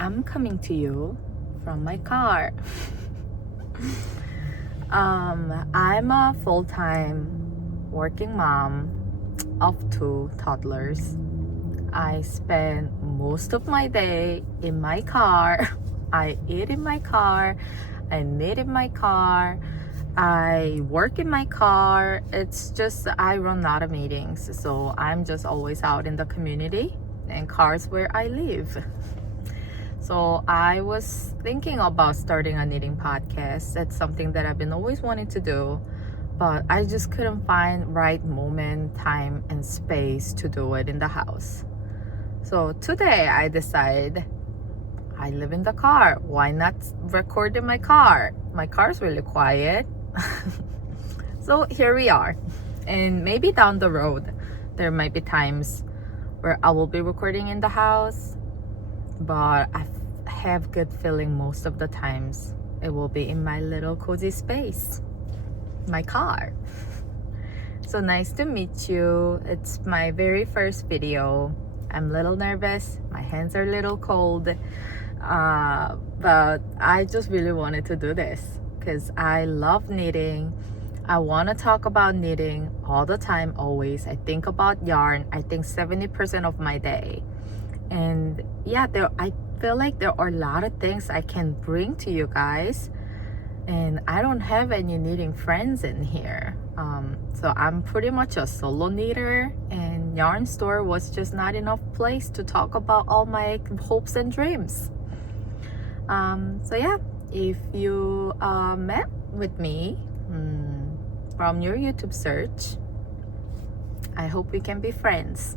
I'm coming to you from my car. I'm a full-time working mom of 2 toddlers. I spend most of my day in my car. I eat in my car. I knit in my car. I work in my car. It's just I run out of meetings, so I'm just always out in the community, and cars where I live. So I was thinking about starting a knitting podcast. That's something that I've been always wanting to do, but I just couldn't find right moment, time, and space to do it in the house. So today I decided I live in the car. Why not record in my car? My car's really quiet. So here we are. And maybe down the road, there might be times where I will be recording in the house, but I have good feeling most of the times it will be in my little cozy space, my car. So nice to meet you. It's my very first video. I'm a little nervous. My hands are a little cold. But I just really wanted to do this because I love knitting. I want to talk about knitting all the time, always. I think about yarn. I think 70% of my day. And yeah, I feel like there are a lot of things I can bring to you guys. And I don't have any knitting friends in here. So I'm pretty much a solo knitter, and Yarn Store was just not enough place to talk about all my hopes and dreams. So yeah, if you met with me from your YouTube search, I hope we can be friends.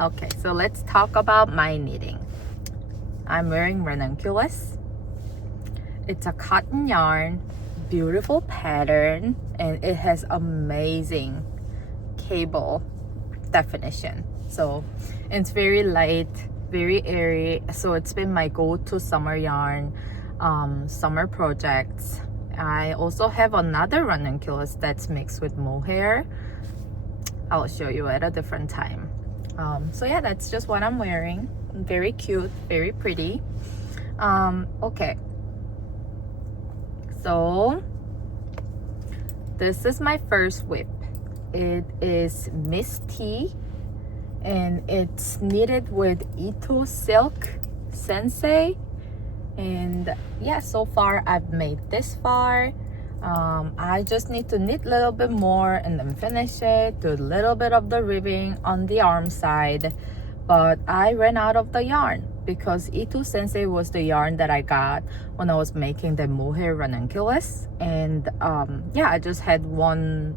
Okay, so let's talk about my knitting. I'm wearing ranunculus. It's a cotton yarn, beautiful pattern, and it has amazing cable definition. So it's very light, very airy. So it's been my go-to summer yarn, summer projects. I also have another ranunculus that's mixed with mohair. I'll show you at a different time. So yeah, that's just what I'm wearing. Very cute, very pretty. Okay, so this is my first whip. It is Misty, and it's knitted with Ito Silk Sensei. And yeah, so far I've made this far. I just need to knit a little bit more and then finish it, do a little bit of the ribbing on the arm side. But I ran out of the yarn because Ito Sensei was the yarn that I got when I was making the mohair ranunculus. And yeah, I just had one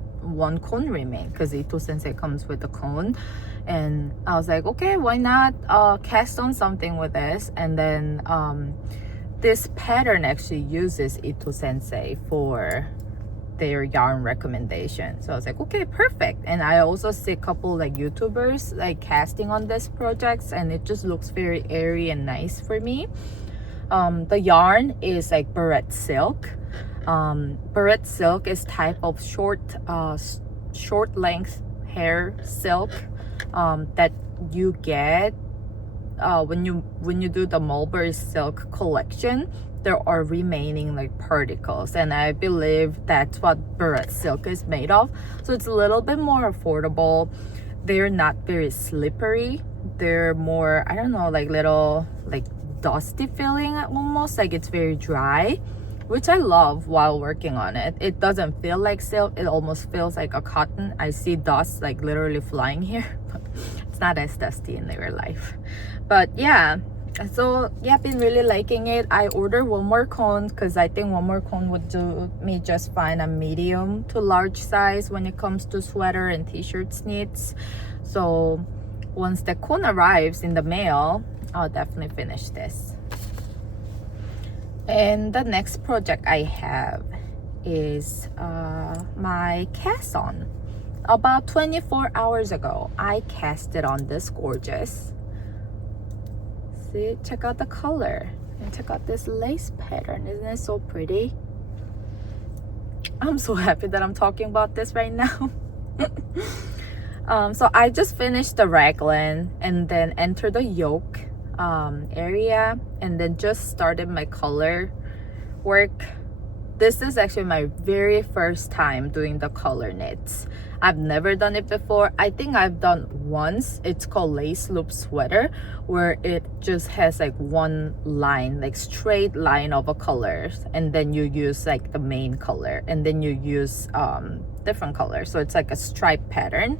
cone remain because Ito Sensei comes with a cone. And I was like, okay, why not cast on something with this? And then this pattern actually uses Ito Sensei for their yarn recommendation. So I was like, okay, perfect. And I also see a couple like YouTubers like casting on this projects, and it just looks very airy and nice for me. The yarn is like Bourette silk. Bourette silk is type of short length hair silk that you get when you do the mulberry silk collection. There are remaining like particles, and I believe that's what Bourette silk is made of. So it's a little bit more affordable. They're not very slippery. They're more, I don't know, like little like dusty feeling, almost like it's very dry, which I love while working on it. It doesn't feel like silk. It almost feels like a cotton. I see dust like literally flying here, but it's not as dusty in real life. But yeah, so yeah, I've been really liking it. I ordered one more cone because I think one more cone would do me just fine, a medium to large size when it comes to sweater and t-shirts knits. So once the cone arrives in the mail, I'll definitely finish this. And the next project I have is my cast on. About 24 hours ago, I casted on this gorgeous. See, check out the color and check out this lace pattern. Isn't it so pretty? I'm so happy that I'm talking about this right now. So I just finished the raglan and then entered the yoke. area, and then just started my color work. This is actually my very first time doing the color knits. I've never done it before. I think I've done once. It's called lace loop sweater, where it just has like one line, like straight line of a colors, and then you use like the main color, and then you use different colors, so it's like a stripe pattern.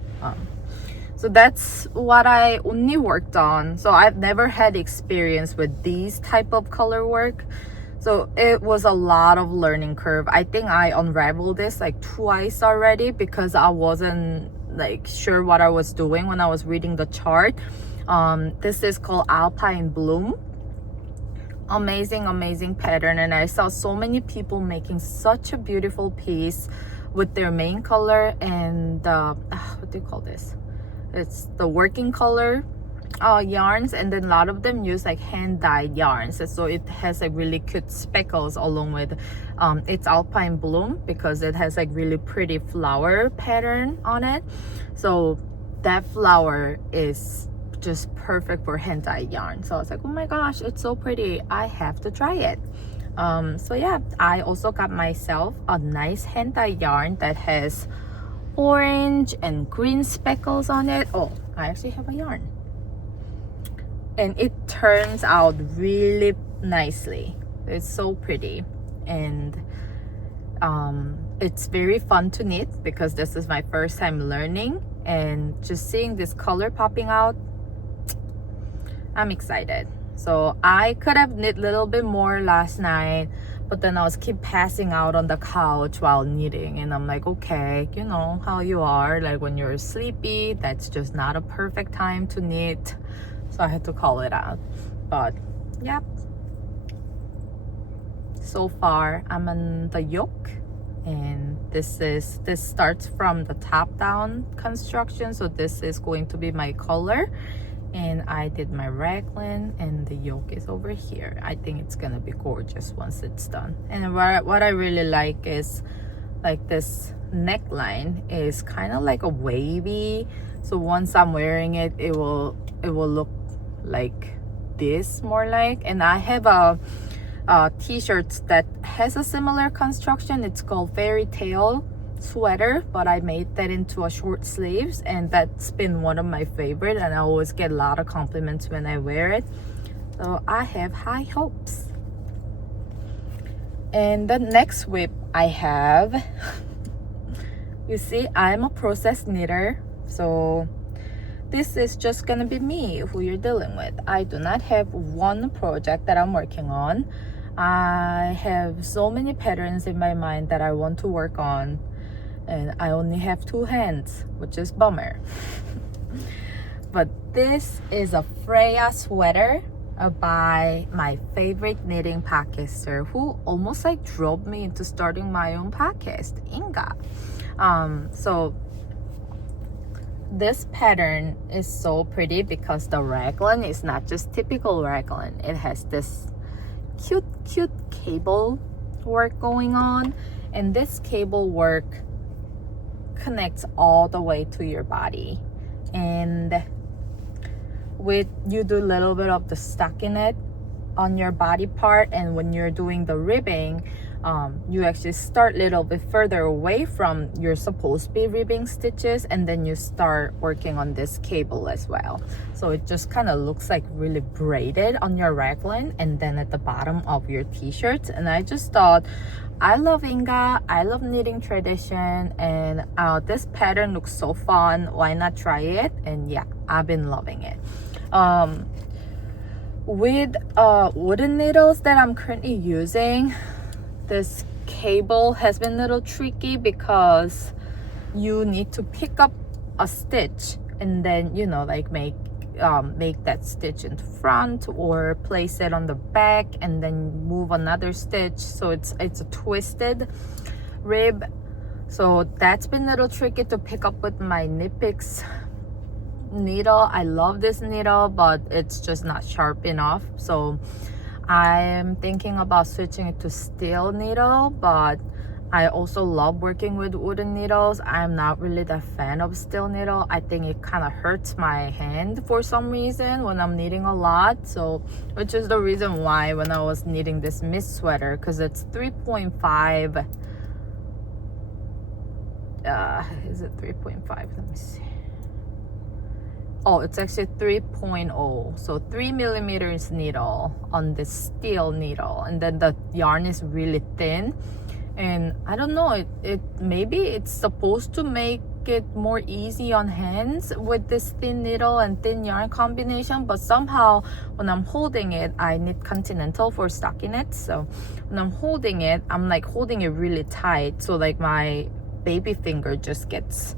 So that's what I only worked on. So I've never had experience with these type of color work. So it was a lot of learning curve. I think I unraveled this like twice already because I wasn't like sure what I was doing when I was reading the chart. This is called Alpine Bloom. Amazing pattern, and I saw so many people making such a beautiful piece with their main color and what do you call this? It's the working color yarns, and then a lot of them use like hand dyed yarns, so it has like really cute speckles along with it's Alpine Bloom because it has like really pretty flower pattern on it. So that flower is just perfect for hand dyed yarn. So I was like, oh my gosh, it's so pretty, I have to try it. So yeah, I also got myself a nice hand dyed yarn that has orange and green speckles on it. Oh, I actually have a yarn, and it turns out really nicely. It's so pretty, and it's very fun to knit because this is my first time learning, and just seeing this color popping out, I'm excited. So I could have knit a little bit more last night, but then I was keep passing out on the couch while knitting, and I'm like, okay, you know how you are, like when you're sleepy, that's just not a perfect time to knit. So I had to call it out. But yeah, so far I'm on the yoke, and this starts from the top down construction, so this is going to be my color. And I did my raglan, and the yoke is over here. I think it's gonna be gorgeous once it's done. And what I really like is like this neckline is kind of like a wavy, so once I'm wearing it, it will look like this more like. And I have a t-shirt that has a similar construction. It's called Fairy Tale sweater, but I made that into a short sleeves, and that's been one of my favorite, and I always get a lot of compliments when I wear it. So I have high hopes. And the next whip I have, you see, I'm a process knitter, so this is just gonna be me who you're dealing with. I do not have one project that I'm working on. I have so many patterns in my mind that I want to work on, and I only have 2 hands, which is bummer. But this is a Freya sweater by my favorite knitting podcaster who almost like drove me into starting my own podcast, Inga. So this pattern is so pretty because the raglan is not just typical raglan. It has this cute cable work going on, and this cable work connects all the way to your body, and with you do a little bit of the stockinette on your body part, and when you're doing the ribbing, you actually start a little bit further away from your supposed to be ribbing stitches, and then you start working on this cable as well. So it just kind of looks like really braided on your raglan and then at the bottom of your t-shirts. And I just thought, I love Inga, I love knitting tradition, and this pattern looks so fun, why not try it? And yeah, I've been loving it. With wooden needles that I'm currently using, this cable has been a little tricky because you need to pick up a stitch and then, you know, like make that stitch in front or place it on the back and then move another stitch, so it's a twisted rib. So that's been a little tricky to pick up with my Knit Picks needle. I love this needle, but it's just not sharp enough, so I'm thinking about switching it to steel needle, but I also love working with wooden needles. I'm not really the fan of steel needle. I think it kind of hurts my hand for some reason when I'm knitting a lot. So, which is the reason why when I was knitting this mist sweater, because it's 3.5. Is it 3.5? Let me see. Oh, it's actually 3.0. So 3 millimeters needle on this steel needle. And then the yarn is really thin. And I don't know, it maybe it's supposed to make it more easy on hands with this thin needle and thin yarn combination, but somehow when I'm holding it, I knit continental for stockinette, so when I'm holding it, I'm like holding it really tight, so like my baby finger just gets,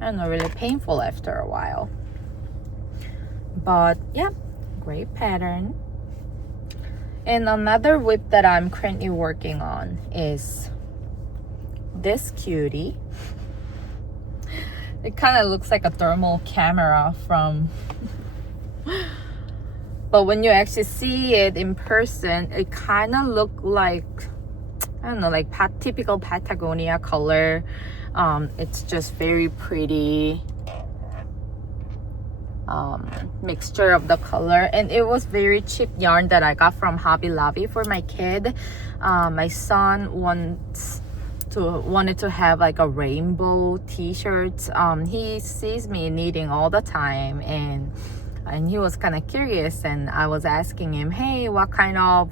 I don't know, really painful after a while. But yeah, great pattern. And another whip that I'm currently working on is this cutie. It kind of looks like a thermal camera from but when you actually see it in person, it kind of look like, I don't know, like typical Patagonia color. It's just very pretty mixture of the color, and it was very cheap yarn that I got from Hobby Lobby for my kid. My son wanted to have like a rainbow t-shirt. He sees me knitting all the time, and he was kind of curious, and I was asking him, hey, what kind of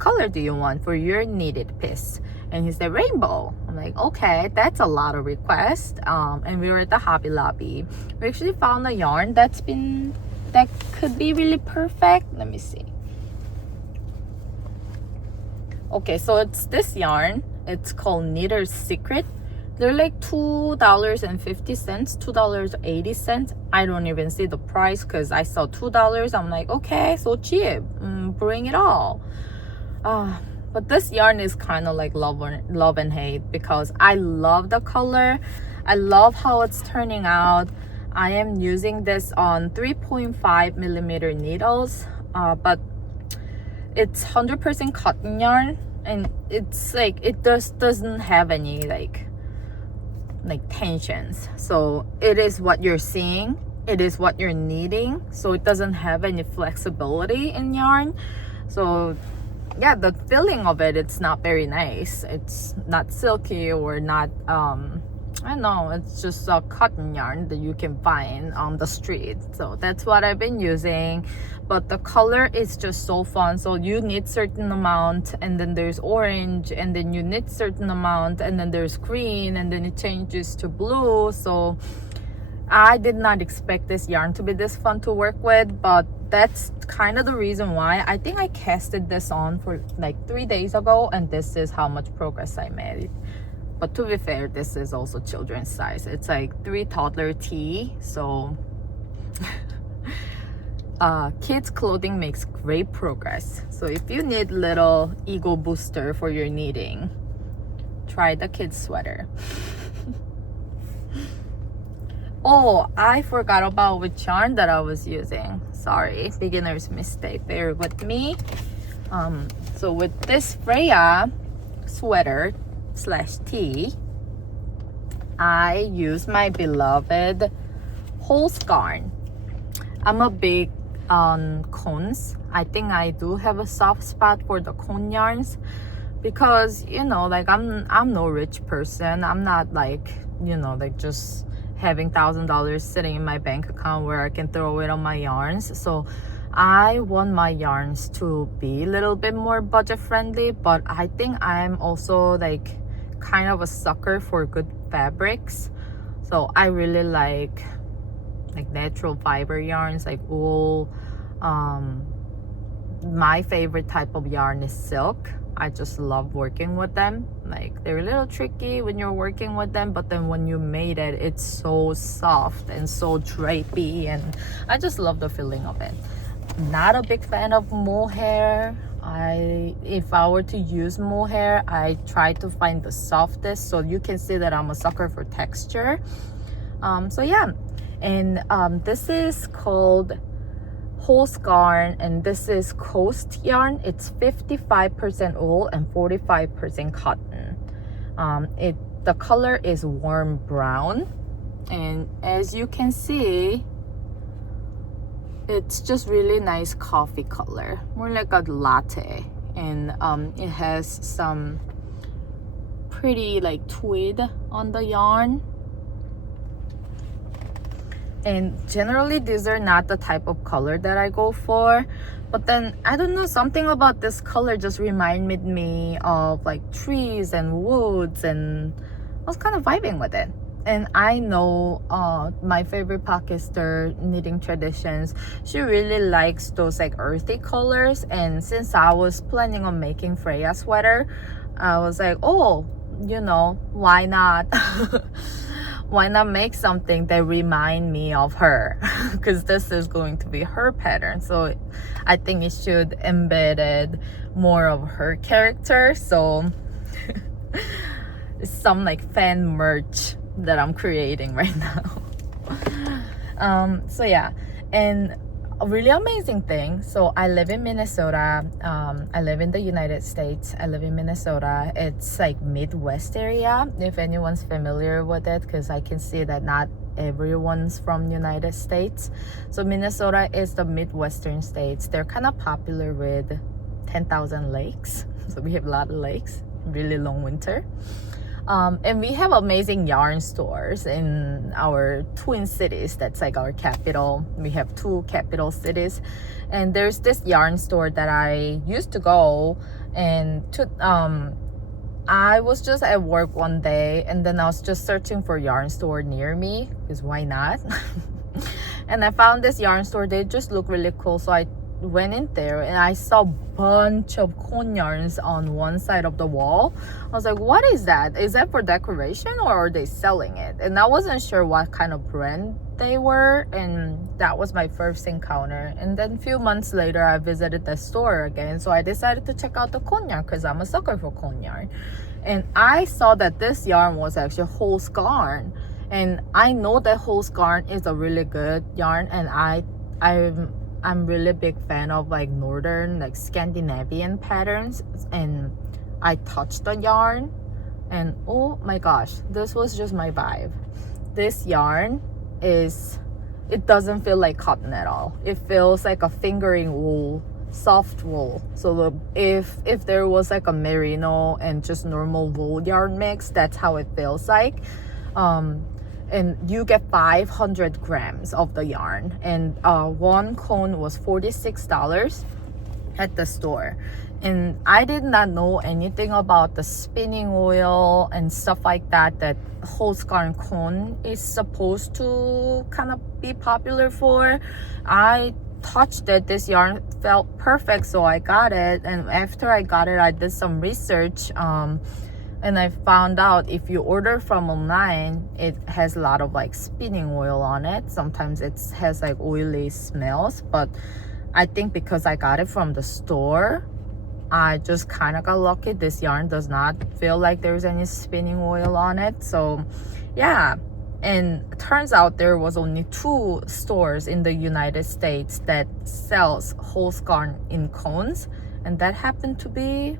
color do you want for your knitted piece? And he said rainbow. I'm like, okay, that's a lot of requests. And we were at the Hobby Lobby. We actually found a yarn that could be really perfect. Let me see. Okay, so it's this yarn. It's called Knitter's Secret. They're like $2.50, $2.80. I don't even see the price because I saw $2. I'm like, okay, so cheap. Bring it all. But this yarn is kind of like love and hate, because I love the color. I love how it's turning out. I am using this on 3.5 millimeter needles, but it's 100% cotton yarn, and it's like it just doesn't have any like tensions. So it is what you're seeing, it is what you're needing, so it doesn't have any flexibility in yarn. So yeah, the feeling of it's not very nice. It's not silky or not I don't know, it's just a cotton yarn that you can find on the street. So that's what I've been using. But the color is just so fun. So you knit certain amount, and then there's orange, and then you knit certain amount, and then there's green, and then it changes to blue. So I did not expect this yarn to be this fun to work with, but that's kind of the reason why. I think I casted this on for like 3 days ago, and this is how much progress I made. But to be fair, this is also children's size. It's like 3 toddler T. So kids clothing makes great progress. So if you need little ego booster for your knitting, try the kids sweater. Oh, I forgot about which yarn that I was using. Sorry, beginner's mistake. Bear with me. So with this Freya sweater / tee, I use my beloved Holst Garn. I'm a big on cones. I think I do have a soft spot for the cone yarns, because you know, like I'm no rich person. I'm not like, you know, like just having $1,000 sitting in my bank account where I can throw it on my yarns. So I want my yarns to be a little bit more budget friendly, but I think I'm also like kind of a sucker for good fabrics. So I really like natural fiber yarns like wool. My favorite type of yarn is silk. I just love working with them. Like, they're a little tricky when you're working with them, but then when you made it, it's so soft and so drapey, and I just love the feeling of it. Not a big fan of mohair. If I were to use mohair, I try to find the softest, so you can see that I'm a sucker for texture. So yeah, and this is called Holst Garn, and this is Coast yarn. It's 55% wool and 45% cotton. The color is warm brown, and as you can see, it's just really nice coffee color, more like a latte. And it has some pretty like tweed on the yarn. And generally these are not the type of color that I go for, but then I don't know, something about this color just reminded me of like trees and woods, and I was kind of vibing with it. And I know my favorite podcaster, Knitting Traditions, she really likes those like earthy colors. And since I was planning on making Freya sweater, I was like, oh, you know, why not? Why not make something that remind me of her? Because this is going to be her pattern. So I think it should embed more of her character. So it's some like fan merch that I'm creating right now. So yeah, and a really amazing thing. So I live in Minnesota. I live in the United States. I live in Minnesota. It's like Midwest area, if anyone's familiar with it, because I can see that not everyone's from United States. So Minnesota is the Midwestern states. They're kind of popular with 10,000 lakes. So we have a lot of lakes, really long winter. And we have amazing yarn stores in our twin cities. That's like our capital. We have two capital cities. And there's this yarn store that I used to go, and I was just at work one day, and then I was just searching for yarn store near me, because why not? And I found this yarn store. They just look really cool. So I went in there and I saw a bunch of cone yarns on one side of the wall. I was like, what is that? Is that for decoration or are they selling it? And I wasn't sure what kind of brand they were, and that was my first encounter. And then a few months later, I visited the store again, so I decided to check out the cone yarn because I'm a sucker for cone yarn. And I saw that this yarn was actually Holst Garn, and I know that Holst Garn is a really good yarn, and I'm really big fan of like northern, like Scandinavian patterns. And I touched the yarn and oh my gosh, this was just my vibe. This yarn it doesn't feel like cotton at all. It feels like a fingering wool, soft wool. So if there was like a merino and just normal wool yarn mix, that's how it feels like. And you get 500 grams of the yarn, and one cone was $46 at the store. And I did not know anything about the spinning oil and stuff like that Holst Garn cone is supposed to kind of be popular for. I touched it, this yarn felt perfect, so I got it. And after I got it, I did some research, and I found out if you order from online, it has a lot of like spinning oil on it. Sometimes it has like oily smells, but I think because I got it from the store, I just kind of got lucky. This yarn does not feel like there's any spinning oil on it. So yeah, and it turns out there was only 2 stores in the United States that sells Holst Garn in cones, and that happened to be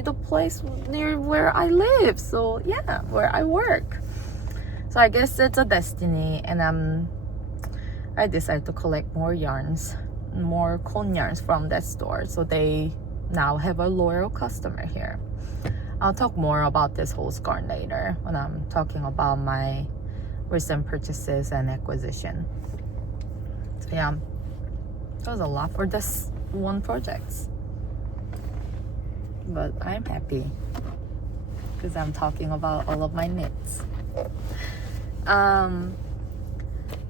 the place near where I live. So yeah, where I work. So I guess it's a destiny, and I decided to collect more yarns, more cone yarns from that store, so they now have a loyal customer here. I'll talk more about this Holst Garn later when I'm talking about my recent purchases and acquisition. So yeah, that was a lot for this one project, but I'm happy because I'm talking about all of my knits.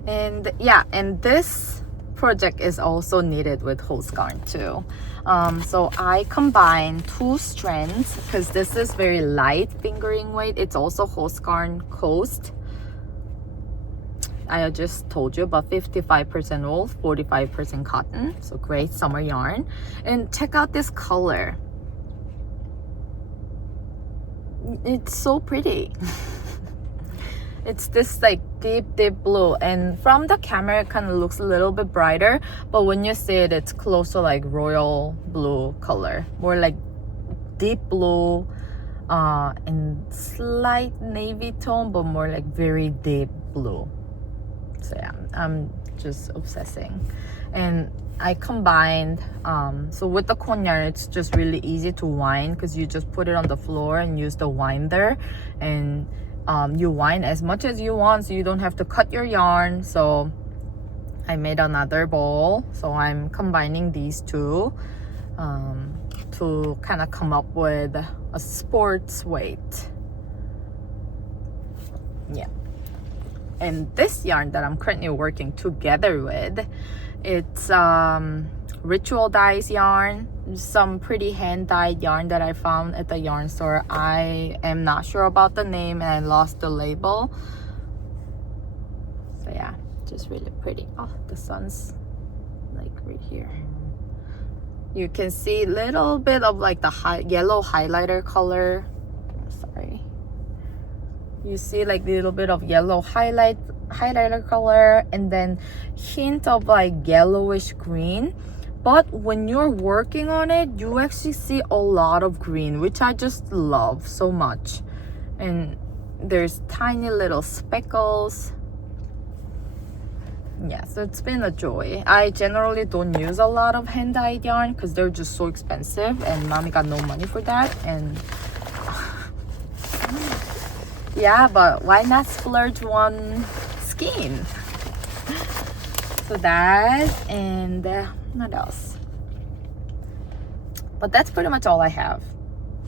And yeah, and this project is also knitted with Holst Garn too. So I combine 2 strands because this is very light fingering weight. It's also Holst Garn Coast. I just told you about 55% wool, 45% cotton. So great summer yarn. And check out this color. It's so pretty. It's this like deep blue, and from the camera it kind of looks a little bit brighter, but when you see it, it's close to like royal blue color, more like deep blue, in slight navy tone, but more like very deep blue. So yeah, I'm just obsessing. And I combined, so with the cone yarn, it's just really easy to wind because you just put it on the floor and use the winder, and you wind as much as you want, so you don't have to cut your yarn. So I made another bowl, so I'm combining these two to kind of come up with a sports weight. Yeah. And this yarn that I'm currently working together with, it's ritual dyes yarn, some pretty hand dyed yarn that I found at the yarn store. I am not sure about the name and I lost the label. So yeah, just really pretty. Oh, the sun's like right here. You can see a little bit of like the yellow highlighter color. Sorry. You see like a little bit of yellow highlighter color, and then hint of like yellowish green. But when you're working on it, you actually see a lot of green, which I just love so much. And there's tiny little speckles. Yeah, so it's been a joy. I generally don't use a lot of hand-dyed yarn because they're just so expensive, and mommy got no money for that. And yeah, but why not splurge one skein? So that, and what else? But that's pretty much all I have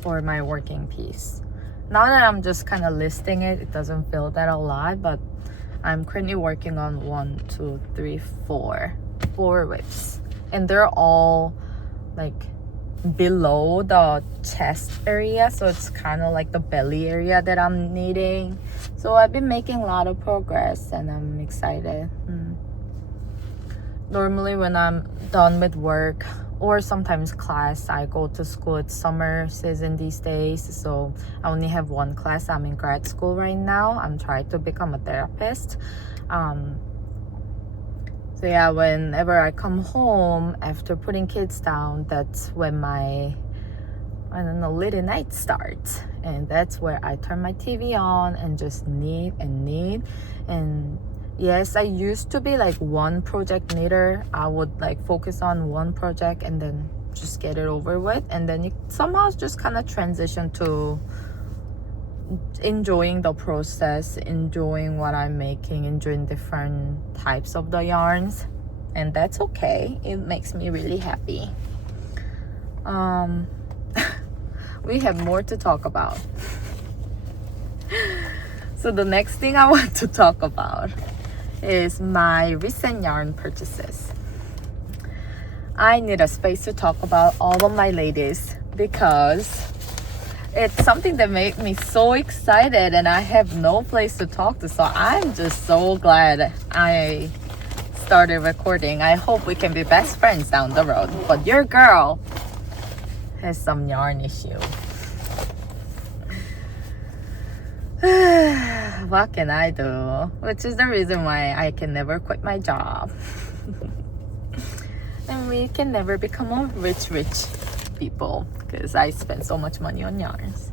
for my working piece. Now that I'm just kind of listing it, it doesn't feel that a lot, but I'm currently working on 4 whips, and they're all like below the chest area, so it's kind of like the belly area that I'm needing. So I've been making a lot of progress, and I'm excited. Normally when I'm done with work or sometimes class, I go to school. It's summer season these days, so I only have one class. I'm in grad school right now. I'm trying to become a therapist. So yeah, whenever I come home after putting kids down, that's when my, I don't know, little night starts. And that's where I turn my TV on and just knit and knit. And yes, I used to be like one project knitter. I would like focus on one project and then just get it over with. And then it somehow just kind of transitioned to enjoying the process, enjoying what I'm making, enjoying different types of the yarns. And that's okay. It makes me really happy. We have more to talk about. So the next thing I want to talk about is my recent yarn purchases. I need a space to talk about all of my ladies because it's something that made me so excited, and I have no place to talk to. So I'm just so glad I started recording. I hope we can be best friends down the road. But your girl has some yarn issue. What can I do? Which is the reason why I can never quit my job. And we can never become a rich people because I spend so much money on yarns.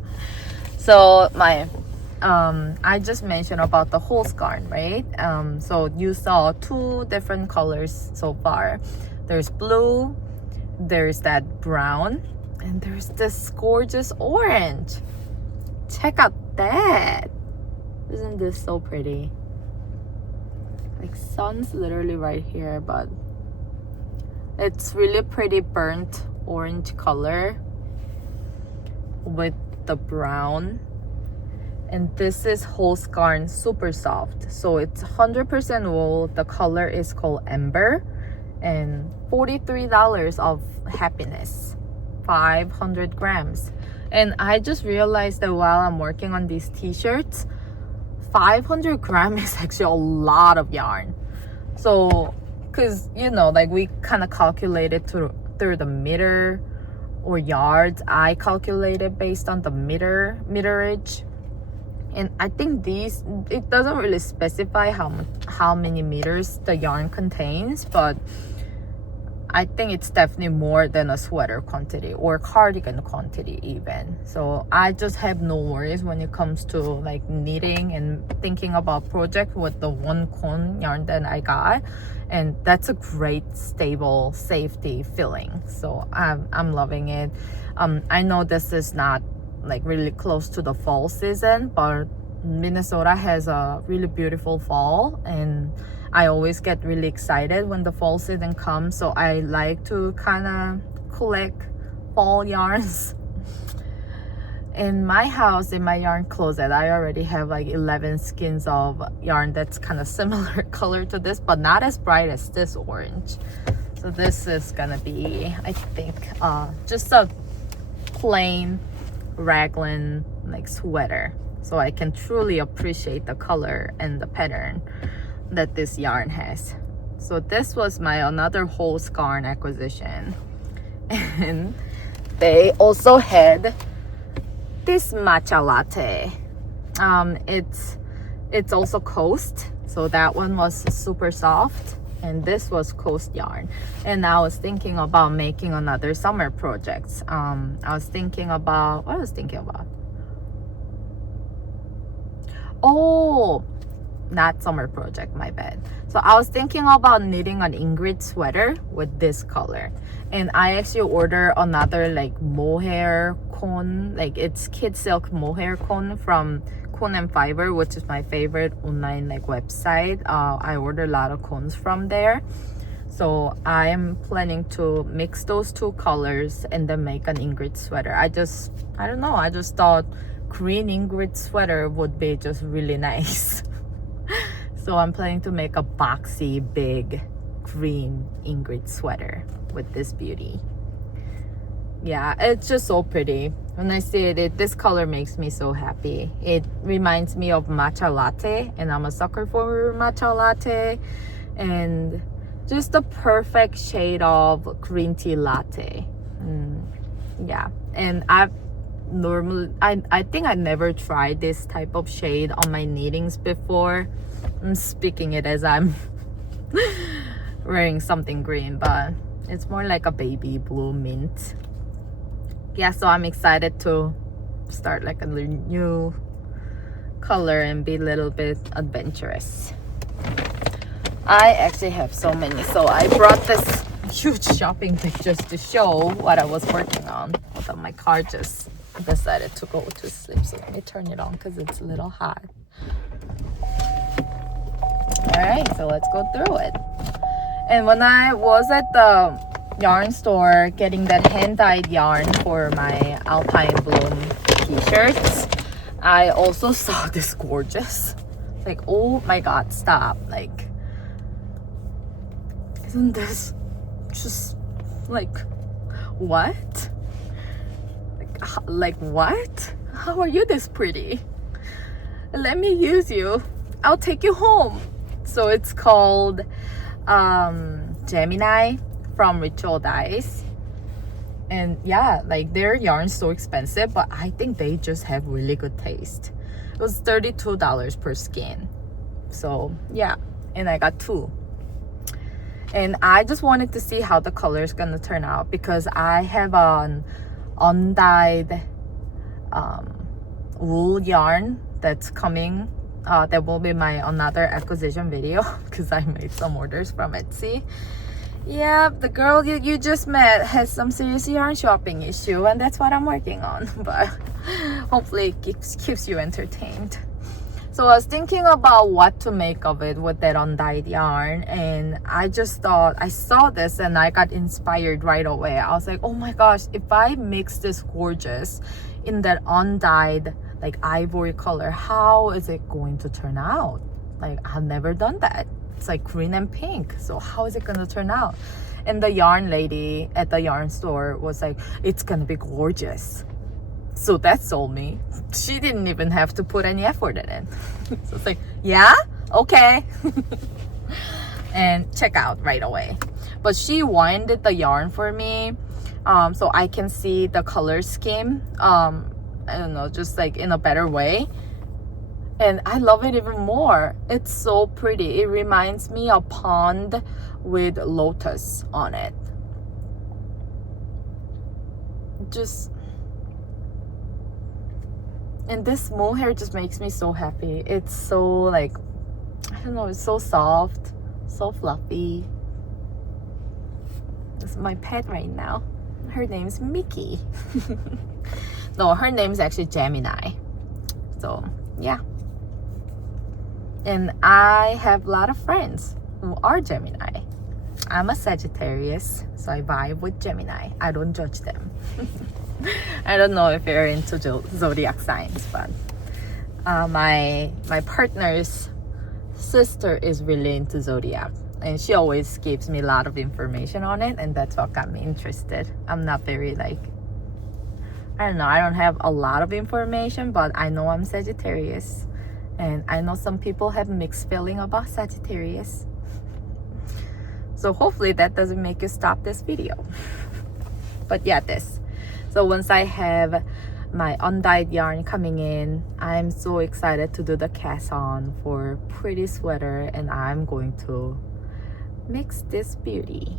So I just mentioned about the Holst garn, right? So you saw 2 different colors so far. There's blue, there's that brown, and there's this gorgeous orange. Check out that. Isn't this so pretty? Like, sun's literally right here, but it's really pretty burnt orange color with the brown. And this is Holst Garn Supersoft. So it's 100% wool. The color is called Amber. And $43 of happiness. 500 grams. And I just realized that while I'm working on these t-shirts, 500 grams is actually a lot of yarn. So, because, you know, like we kind of calculated through the meter or yards. I calculated based on the meterage. And I think it doesn't really specify how many meters the yarn contains, but I think it's definitely more than a sweater quantity or cardigan quantity even. So I just have no worries when it comes to like knitting and thinking about project with the one cone yarn that I got. And that's a great stable safety feeling. So I'm loving it. I know this is not like really close to the fall season, but Minnesota has a really beautiful fall, and I always get really excited when the fall season comes. So I like to kind of collect fall yarns. In my house, in my yarn closet, I already have like 11 skins of yarn that's kind of similar color to this, but not as bright as this orange. So this is gonna be, I think, just a plain raglan like sweater, so I can truly appreciate the color and the pattern that this yarn has. So this was my another Holst Garn acquisition, and they also had this matcha latte. It's also Coast, so that one was Supersoft, and this was Coast yarn. And I was thinking about making another summer projects. I was thinking about oh, not summer project, my bad. So I was thinking about knitting an Ingrid sweater with this color, and I actually ordered another like mohair cone, like it's kid silk mohair cone from Cone and Fiber, which is my favorite online like website. I ordered a lot of cones from there, so I am planning to mix those two colors and then make an Ingrid sweater. I don't know, I just thought green Ingrid sweater would be just really nice. So I'm planning to make a boxy big green Ingrid sweater with this beauty. Yeah, it's just so pretty. When I see it, this color makes me so happy. It reminds me of matcha latte, and I'm a sucker for matcha latte, and just the perfect shade of green tea latte. Yeah, and I think I never tried this type of shade on my knittings before. I'm speaking it as I'm wearing something green, but it's more like a baby blue mint. Yeah, so I'm excited to start like a new color and be a little bit adventurous. I actually have so many, so I brought this huge shopping bag just to show what I was working on. Although my car just decided to go to sleep, so let me turn it on because it's a little hot. All right, so let's go through it. And when I was at the yarn store getting that hand-dyed yarn for my Alpine Bloom t-shirts, I also saw this gorgeous, like, oh my god, stop, like, isn't this just like, what, like what, how are you this pretty? Let me use you, I'll take you home. So it's called Gemini from Ritual Dyes, and yeah, like their yarn's so expensive, but I think they just have really good taste. It was $32 per skein, so yeah, and I got 2, and I just wanted to see how the color is gonna turn out, because I have an undyed wool yarn that's coming. That will be my another acquisition video, because I made some orders from Etsy. Yeah, the girl you just met has some serious yarn shopping issue, and that's what I'm working on. But hopefully it keeps you entertained. So I was thinking about what to make of it with that undyed yarn, and I just thought, I saw this and I got inspired right away. I was like, oh my gosh, if I mix this gorgeous in that undyed like ivory color, how is it going to turn out? Like, I've never done that. It's like green and pink, so how is it gonna turn out? And the yarn lady at the yarn store was like, it's gonna be gorgeous. So that sold me. She didn't even have to put any effort in it. So it's like, yeah, okay. And check out right away. But she winded the yarn for me, so I can see the color scheme, I don't know, just like in a better way. And I love it even more. It's so pretty. It reminds me of pond with lotus on it. just, and this mohair just makes me so happy. It's so like, I don't know, it's so soft, so fluffy. This is my pet right now. Her name's Mickey. No, her name's actually Gemini. So yeah. And I have a lot of friends who are Gemini. I'm a Sagittarius, so I vibe with Gemini. I don't judge them. I don't know if you're into zodiac signs, but my partner's sister is really into zodiac, and she always gives me a lot of information on it, and that's what got me interested. I'm not very like, I don't know, I don't have a lot of information, but I know I'm Sagittarius, and I know some people have mixed feeling about Sagittarius. So hopefully that doesn't make you stop this video. But yeah, this. So once I have my undyed yarn coming in, I'm so excited to do the cast on for pretty sweater, and I'm going to mix this beauty.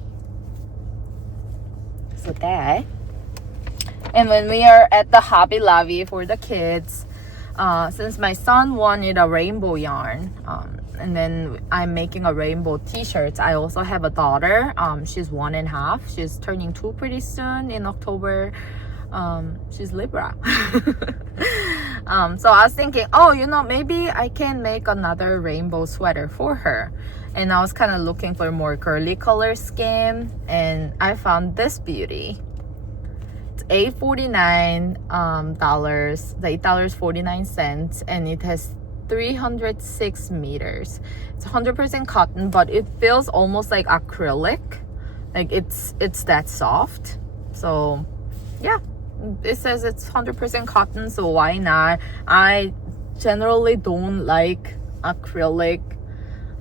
So that. And when we are at the Hobby Lobby for the kids, since my son wanted a rainbow yarn, and then I'm making a rainbow t-shirts. I also have a daughter. She's 1.5. She's turning 2 pretty soon in October. She's Libra. So I was thinking, oh, you know, maybe I can make another rainbow sweater for her. And I was kind of looking for more girly color scheme, and I found this beauty. It's $8.49 the $8.49, and it has 306 meters. It's 100% cotton, but it feels almost like acrylic, like it's that soft. So yeah, it says it's 100% cotton, so why not? I generally don't like acrylic,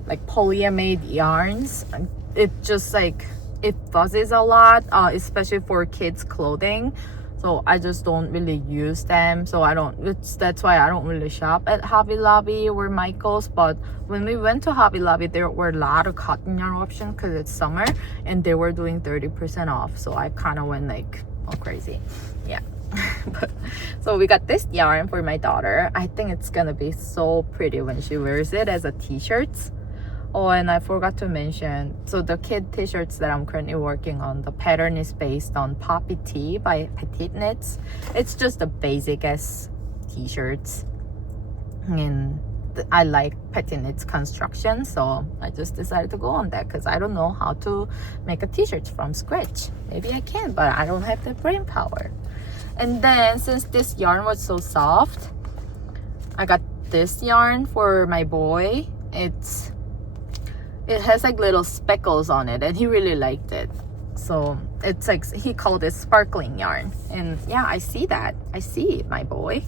like polyamide yarns. It just like, it fuzzes a lot, especially for kids clothing. So I just don't really use them. So that's why I don't really shop at Hobby Lobby or Michael's. But when we went to Hobby Lobby, there were a lot of cotton yarn options because it's summer, and they were doing 30% off. So I kind of went like, oh, crazy. Yeah. So we got this yarn for my daughter. I think it's gonna be so pretty when she wears it as a t-shirt. Oh, and I forgot to mention, so the kid t-shirts that I'm currently working on, the pattern is based on Poppy Tea by Petite Knits. It's just the basic as t-shirts, and I like Petite Knits construction, so I just decided to go on that because I don't know how to make a t-shirt from scratch. Maybe I can, but I don't have the brain power. And then since this yarn was so soft, I got this yarn for my boy. It has like little speckles on it, and he really liked it. So it's like, he called it sparkling yarn. And yeah, I see that. I see it, my boy.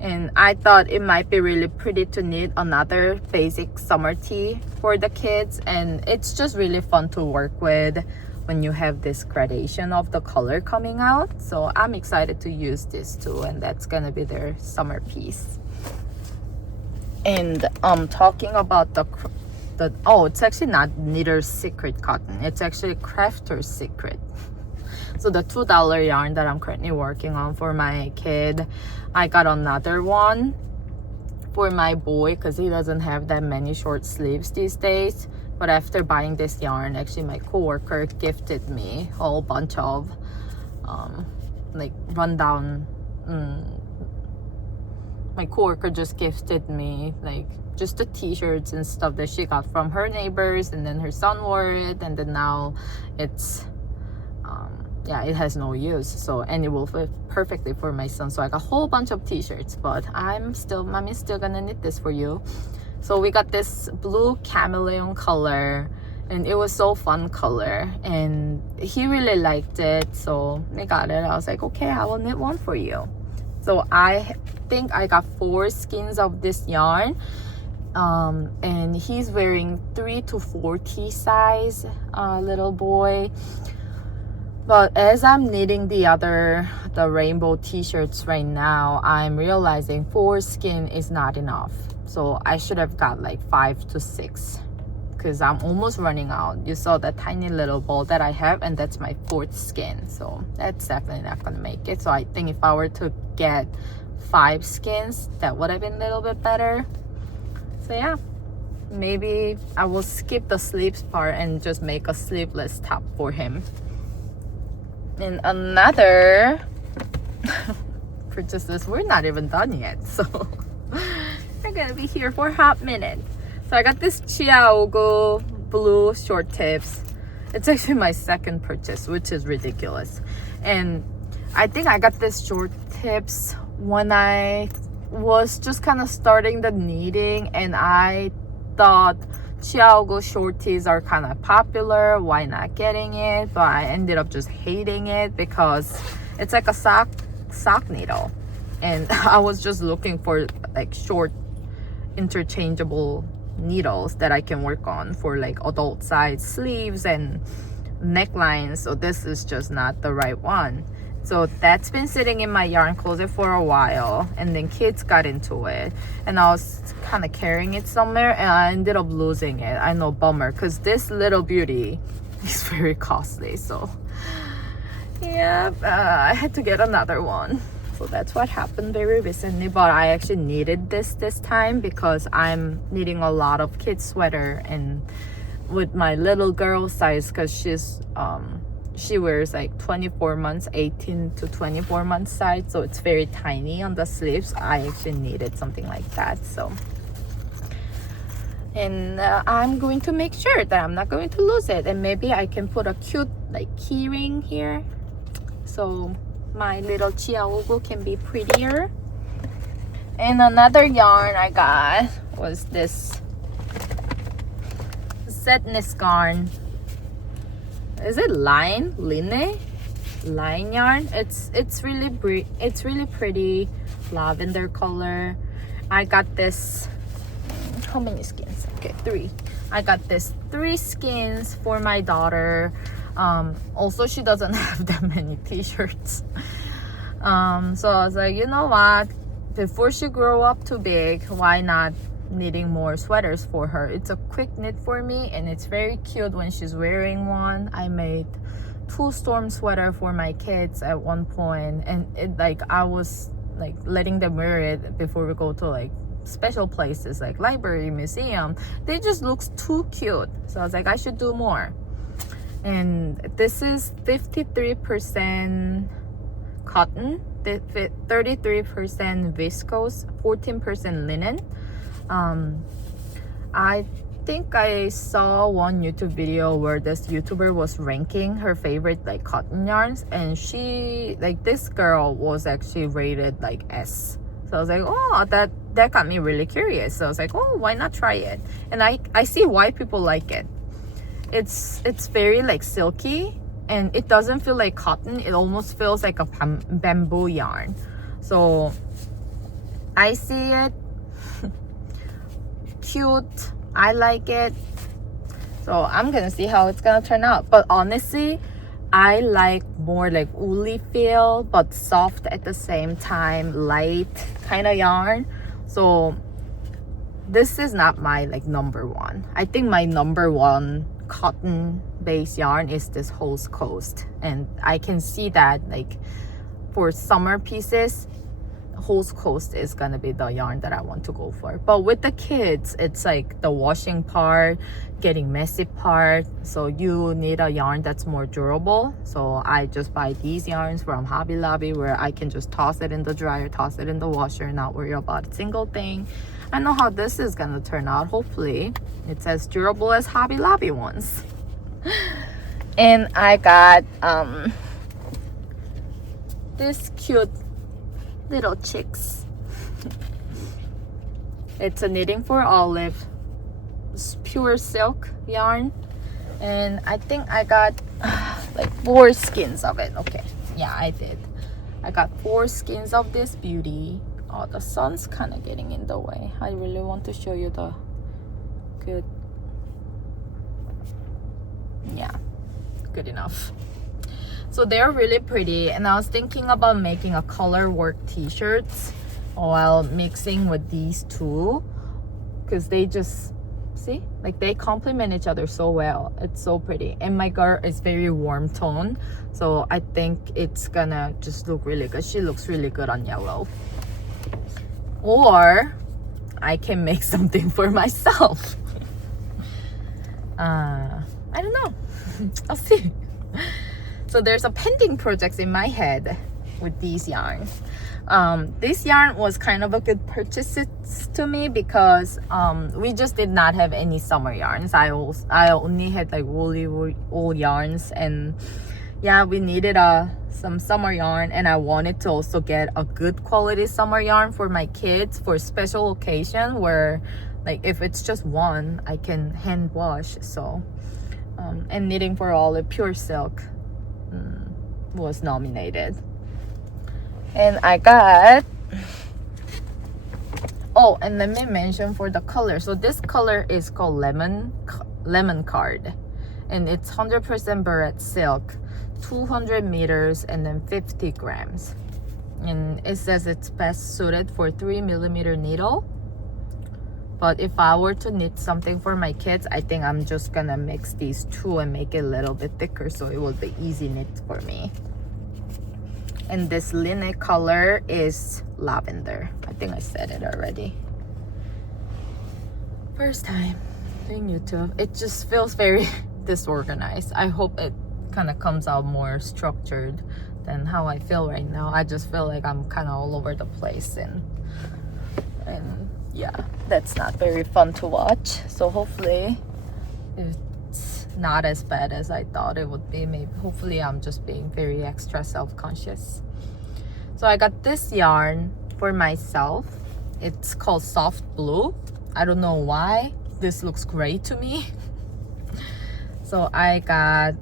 And I thought it might be really pretty to knit another basic summer tee for the kids. And it's just really fun to work with when you have this gradation of the color coming out. So I'm excited to use this too, and that's gonna be their summer piece. And talking about oh, it's actually not Knitter's Secret cotton. It's actually Crafter's Secret. So the $2 yarn that I'm currently working on for my kid, I got another one for my boy because he doesn't have that many short sleeves these days. But after buying this yarn, actually my coworker gifted me a whole bunch of like rundown. My coworker just gifted me like just the t-shirts and stuff that she got from her neighbors, and then her son wore it, and then now it's yeah, it has no use, so, and it will fit perfectly for my son. So I got a whole bunch of t-shirts, but mommy's still gonna knit this for you. So we got this blue chameleon color, and it was so fun color, and he really liked it, so we got it. I was like, okay, I will knit one for you. So I think I got 4 skeins of this yarn, and he's wearing 3 to 4T size, little boy. But as I'm knitting the rainbow t-shirts right now, I'm realizing 4 skein is not enough. So I should have got like 5 to 6. because I'm almost running out. You saw that tiny little ball that I have, and that's my 4th skin, so that's definitely not gonna make it. So I think if I were to get 5 skins, that would have been a little bit better. So yeah, maybe I will skip the sleeves part and just make a sleeveless top for him. And another purchases, we're not even done yet, so we're gonna be here for a hot minute. So I got this ChiaoGoo blue short tips. It's actually my 2nd purchase, which is ridiculous. And I think I got this short tips when I was just kind of starting the knitting, and I thought ChiaoGoo shorties are kind of popular, why not getting it? But I ended up just hating it because it's like a sock needle, and I was just looking for like short interchangeable needles that I can work on for like adult size sleeves and necklines. So this is just not the right one. So that's been sitting in my yarn closet for a while, and then kids got into it, and I was kind of carrying it somewhere, and I ended up losing it. I know, bummer, because this little beauty is very costly. So yeah, I had to get another one. So that's what happened very recently. But I actually needed this time because I'm knitting a lot of kids sweater, and with my little girl size, because she wears like 24 months, 18 to 24 months size, so it's very tiny on the sleeves. I actually needed something like that. So, and I'm going to make sure that I'm not going to lose it, and maybe I can put a cute like key ring here, so my little ChiaoGoo can be prettier. And another yarn I got was this Sandnes Garn. Is it line yarn? It's really pretty lavender color. I got this, how many skins? Okay, 3. I got this 3 skins for my daughter. Also, she doesn't have that many t-shirts, so I was like, you know what, before she grow up too big, why not knitting more sweaters for her? It's a quick knit for me, and it's very cute when she's wearing one. I made 2 storm sweater for my kids at one point, and it like I was like letting them wear it before we go to like special places like library, museum. They just looks too cute, so I was like, I should do more. And this is 53% cotton, 33% viscose, 14% linen. I think I saw one YouTube video where this YouTuber was ranking her favorite like cotton yarns, and she, like, this girl was actually rated like S. So I was like, oh, that got me really curious. So I was like, oh, why not try it? And I see why people like it. It's very like silky, and it doesn't feel like cotton. It almost feels like a bamboo yarn. So I see it. Cute. I like it. So I'm gonna see how it's gonna turn out. But honestly, I like more like woolly feel but soft at the same time, light kind of yarn. So this is not my like number one. I think my number one cotton based yarn is this Holst, and I can see that like for summer pieces, Holst is gonna be the yarn that I want to go for. But with the kids, it's like the washing part, getting messy part, so you need a yarn that's more durable. So I just buy these yarns from Hobby Lobby, where I can just toss it in the dryer, toss it in the washer, not worry about a single thing. I know how this is gonna turn out. Hopefully it's as durable as Hobby Lobby ones. And I got this cute little chicks. It's a knitting for olive, it's pure silk yarn, and I think I got like 4 skins of it. Okay, yeah, I did. I got 4 skins of this beauty. Oh, the sun's kind of getting in the way. I really want to show you the good. Yeah, good enough. So they're really pretty, and I was thinking about making a color work t-shirts while mixing with these two, because they just See, like they complement each other so well. It's so pretty, and my girl is very warm tone, so I think it's gonna just look really good. She looks really good on yellow. Or I can make something for myself. I don't know. I'll see. So there's a pending project in my head with these yarns. This yarn was kind of a good purchase to me because we just did not have any summer yarns. I only had like woolly wool yarns, and yeah, we needed some summer yarn, and I wanted to also get a good quality summer yarn for my kids for special occasion where like if it's just one I can hand wash. So and Knitting for Olive Pure Silk was nominated. And I got, oh, and let me mention for the color. So this color is called Lemon Card, and it's 100% Bourette silk, 200 meters, and then 50 grams. And it says it's best suited for 3mm needle. But if I were to knit something for my kids, I think I'm just gonna mix these two and make it a little bit thicker so it will be easy knit for me. And this linear color is lavender. I think I said it already. First time doing YouTube. It just feels very disorganized. I hope it kind of comes out more structured than how I feel right now. I just feel like I'm kind of all over the place, and yeah, that's not very fun to watch. So hopefully it's not as bad as I thought it would be. Maybe hopefully I'm just being very extra self-conscious. So I got this yarn for myself. It's called Soft Blue. I don't know why this looks great to me. So I got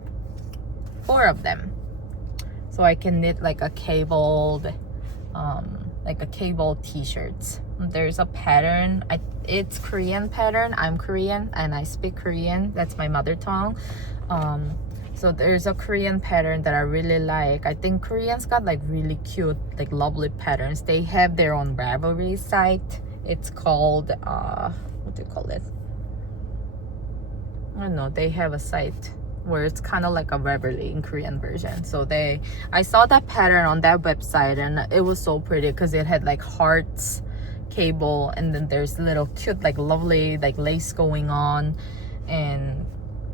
4 of them, so I can knit like a cabled t-shirts. There's a pattern. It's Korean pattern. I'm Korean and I speak Korean. That's my mother tongue. So there's a Korean pattern that I really like. I think Koreans got like really cute, like lovely patterns. They have their own Ravelry site. It's called what do you call it? I don't know. They have a site where it's kind of like a Ravelry in Korean version. So I saw that pattern on that website, and it was so pretty because it had like hearts cable, and then there's little cute like lovely like lace going on. And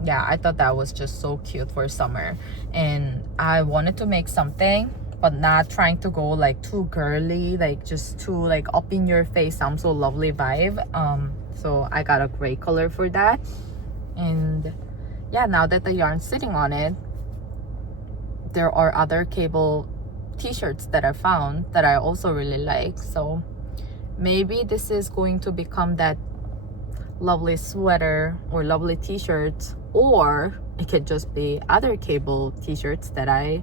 yeah, I thought that was just so cute for summer, and I wanted to make something but not trying to go like too girly, like just too like up in your face I'm so lovely vibe. So I got a gray color for that. And yeah, now that the yarn's sitting on it, there are other cable t-shirts that I found that I also really like. So maybe this is going to become that lovely sweater or lovely t-shirts, or it could just be other cable t-shirts that I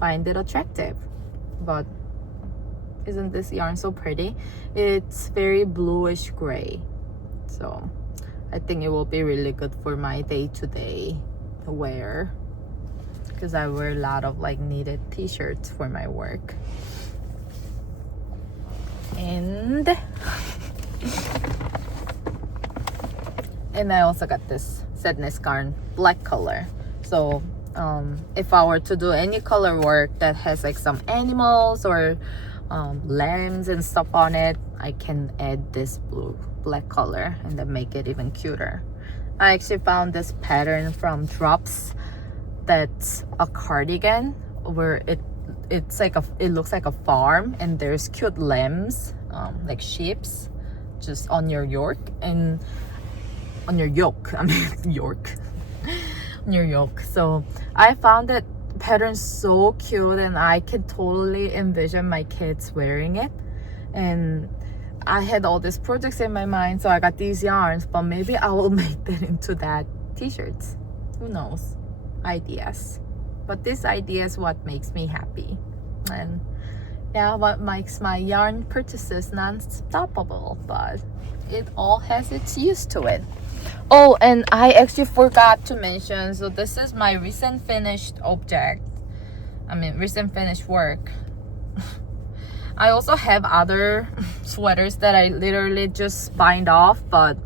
find it attractive. But isn't this yarn so pretty? It's very bluish gray, so I think it will be really good for my day-to-day wear, because I wear a lot of like knitted t-shirts for my work. And I also got this Sandnes Garn black color. So if I were to do any color work that has like some animals or lambs and stuff on it, I can add this black color and then make it even cuter. I actually found this pattern from Drops that's a cardigan where it looks like a farm, and there's cute lambs, like sheeps, just on your yoke. So I found that pattern so cute, and I could totally envision my kids wearing it. And I had all these projects in my mind, so I got these yarns, but maybe I will make that into that t-shirts. Who knows? Ideas. But this idea is what makes me happy. And yeah, what makes my yarn purchases non-stoppable, but it all has its use to it. Oh, and I actually forgot to mention, so this is my recent finished work. I also have other sweaters that I literally just bind off, but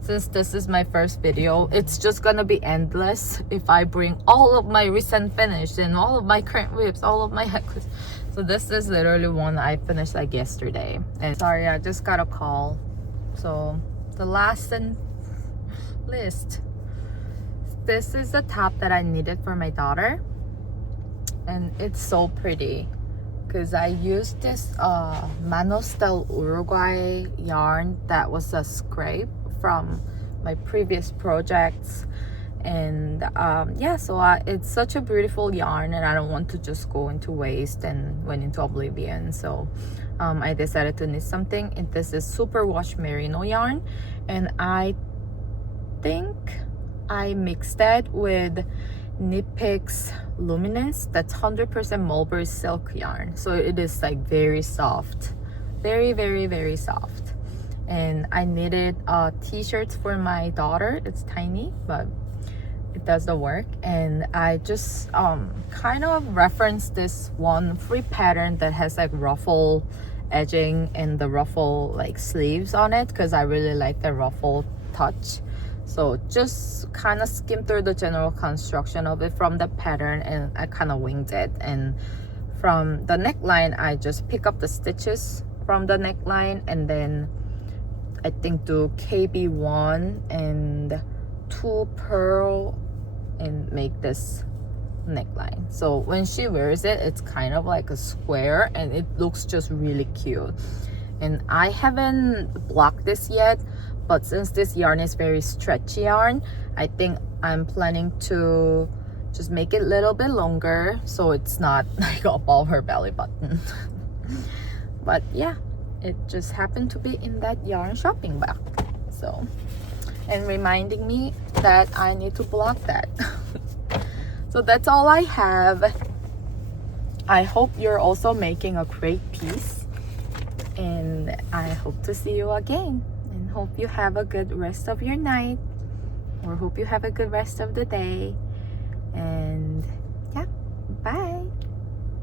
since this is my first video, it's just gonna be endless if I bring all of my recent finish and all of my current whips, all of my necklaces. So this is literally one I finished like yesterday. And sorry, I just got a call. So the last and list, this is the top that I needed for my daughter, and it's so pretty because I used this Manos del Uruguay yarn that was a scrape from my previous projects. And yeah, so it's such a beautiful yarn, and I don't want to just go into waste and went into oblivion. So I decided to knit something, and this is superwash merino yarn, and I think I mixed that with Knitpicks Luminous. That's 100% mulberry silk yarn, so it is like very soft, very, very, very soft. And I knitted t-shirts for my daughter. It's tiny, but it does the work. And I just kind of referenced this one free pattern that has like ruffle edging and the ruffle like sleeves on it, because I really like the ruffle touch. So just kind of skimmed through the general construction of it from the pattern, and I kind of winged it. And from the neckline, I just pick up the stitches from the neckline, and then I think do KB1 and 2 purl and make this neckline. So when she wears it, it's kind of like a square, and it looks just really cute. And I haven't blocked this yet, but since this yarn is very stretchy yarn, I think I'm planning to just make it a little bit longer so it's not like above her belly button. But yeah, it just happened to be in that yarn shopping bag. So, and reminding me that I need to block that. So that's all I have. I hope you're also making a great piece, and I hope to see you again, and hope you have a good rest of your night, or hope you have a good rest of the day. And